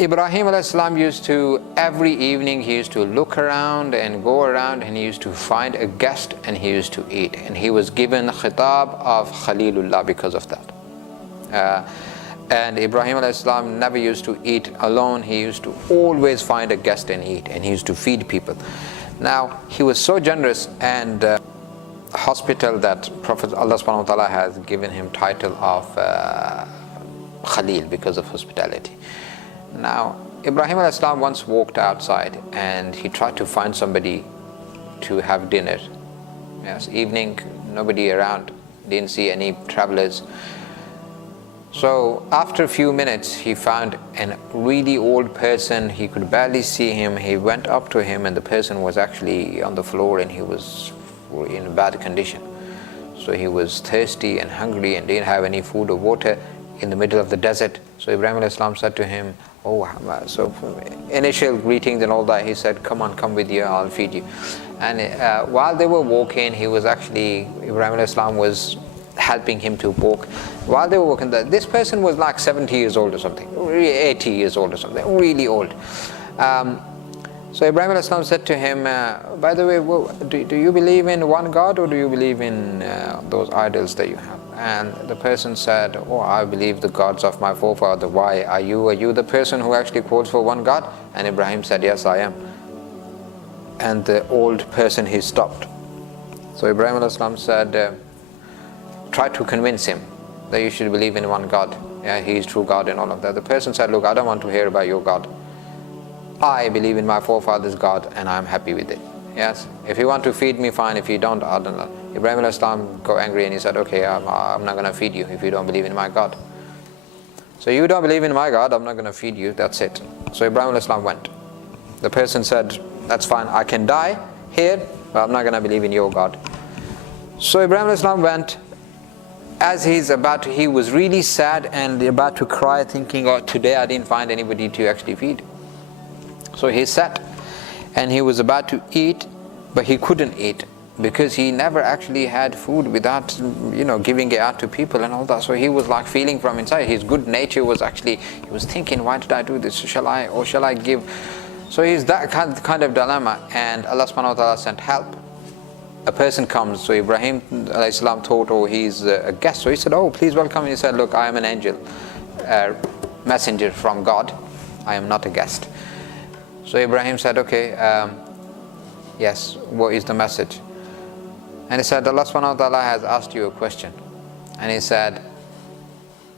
Ibrahim a.s. used to, every evening he used to look around and go around, and he used to find a guest and he used to eat. And he was given khitab of Khalilullah because of that. And Ibrahim a.s. never used to eat alone. He used to always find a guest and eat, and he used to feed people. Now, he was so generous, and hospital that Prophet Allah subhanahu wa ta'ala has given him title of Khalil because of hospitality. Now, Ibrahim a.s. once walked outside and he tried to find somebody to have dinner. Yes, evening, nobody around, didn't see any travelers. So after a few minutes, he found a really old person. He could barely see him. He went up to him, and the person was actually on the floor, and he was in a bad condition. So he was thirsty and hungry and didn't have any food or water in the middle of the desert. So Ibrahim a.s. said to him, so initial greetings and all that, he said, come on, come with you, I'll feed you. And while they were walking, Ibrahim a.s. was helping him to walk. While they were walking, this person was like 70 years old or something, 80 years old or something, really old. So Ibrahim a.s. said to him, by the way, do you believe in one God, or do you believe in those idols that you have? And the person said, I believe the gods of my forefather. Why? Are you the person who actually calls for one God? And Ibrahim said, yes, I am. And the old person, he stopped. So Ibrahim a.s. said, try to convince him that you should believe in one God. Yeah, he is true God and all of that. The person said, look, I don't want to hear about your God. I believe in my forefather's God, and I'm happy with it. Yes, if you want to feed me, fine. If you don't, I don't know. Ibrahim a.s. got angry and he said, okay, I'm not going to feed you if you don't believe in my God. So you don't believe in my God, I'm not going to feed you, that's it. So Ibrahim a.s. went. The person said, that's fine, I can die here, but I'm not going to believe in your God. So Ibrahim a.s. went. As he was really sad and about to cry, thinking, today I didn't find anybody to actually feed. So he sat and he was about to eat, but he couldn't eat because he never actually had food without, giving it out to people and all that. So he was like feeling from inside. His good nature was actually, he was thinking, why did I do this? Shall I give? So he's that kind of dilemma, and Allah subhanahu wa ta'ala sent help. A person comes, so Ibrahim a.s. thought, he's a guest. So he said, please welcome. He said, look, I am an angel, messenger from God. I am not a guest. So Ibrahim said, okay, yes, what is the message? And he said, Allah subhanahu wa ta'ala has asked you a question. And he said,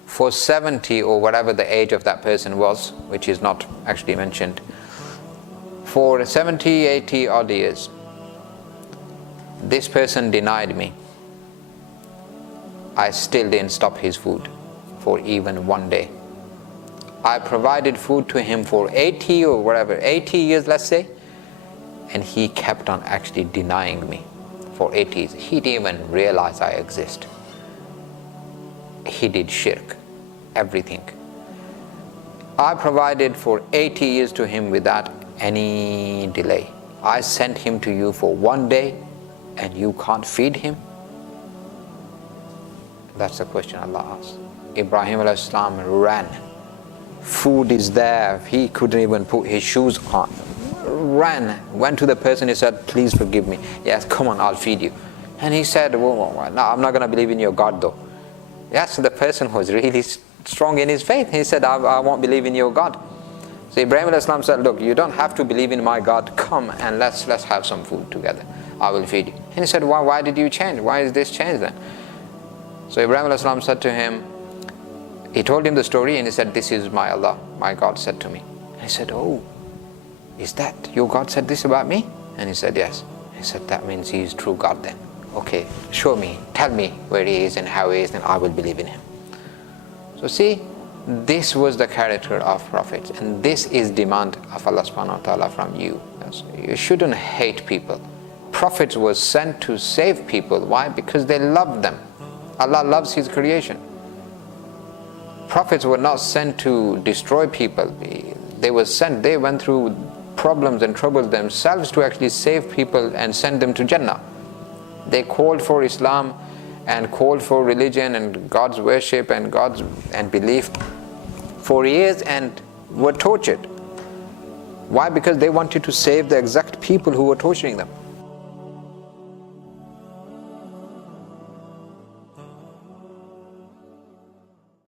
for 70 or whatever the age of that person was, which is not actually mentioned, for 70, 80 odd years, this person denied me. I still didn't stop his food for even one day. I provided food to him for 80 or whatever, 80 years let's say, and he kept on actually denying me for 80 years. He didn't even realize I exist. He did shirk, everything. I provided for 80 years to him without any delay. I sent him to you for one day and you can't feed him? That's the question Allah asked. Ibrahim a.s. ran. Food is there. He couldn't even put his shoes on. Ran, went to the person, he said, please forgive me. Yes, come on, I'll feed you. And he said, no, I'm not going to believe in your God though. Yes, the person was really strong in his faith. He said, I won't believe in your God. So Ibrahim a.s. said, look, you don't have to believe in my God. Come and let's have some food together. I will feed you. And he said, why did you change? Why is this change then? So Ibrahim a.s. said to him, he told him the story and he said, this is my Allah, my God said to me. And he said, is that your God said this about me? And he said, yes. He said, that means he is true God then. Okay, show me, tell me where he is and how he is, and I will believe in him. So see, This was the character of prophets, and this is demand of Allah subhanahu wa ta'ala from you. Yes. You shouldn't hate people. Prophets were sent to save people. Why? Because they loved them. Allah loves His creation. Prophets were not sent to destroy people. They went through problems and troubles themselves to actually save people and send them to Jannah. They called for Islam and called for religion and God's worship and belief for years and were tortured. Why? Because they wanted to save the exact people who were torturing them.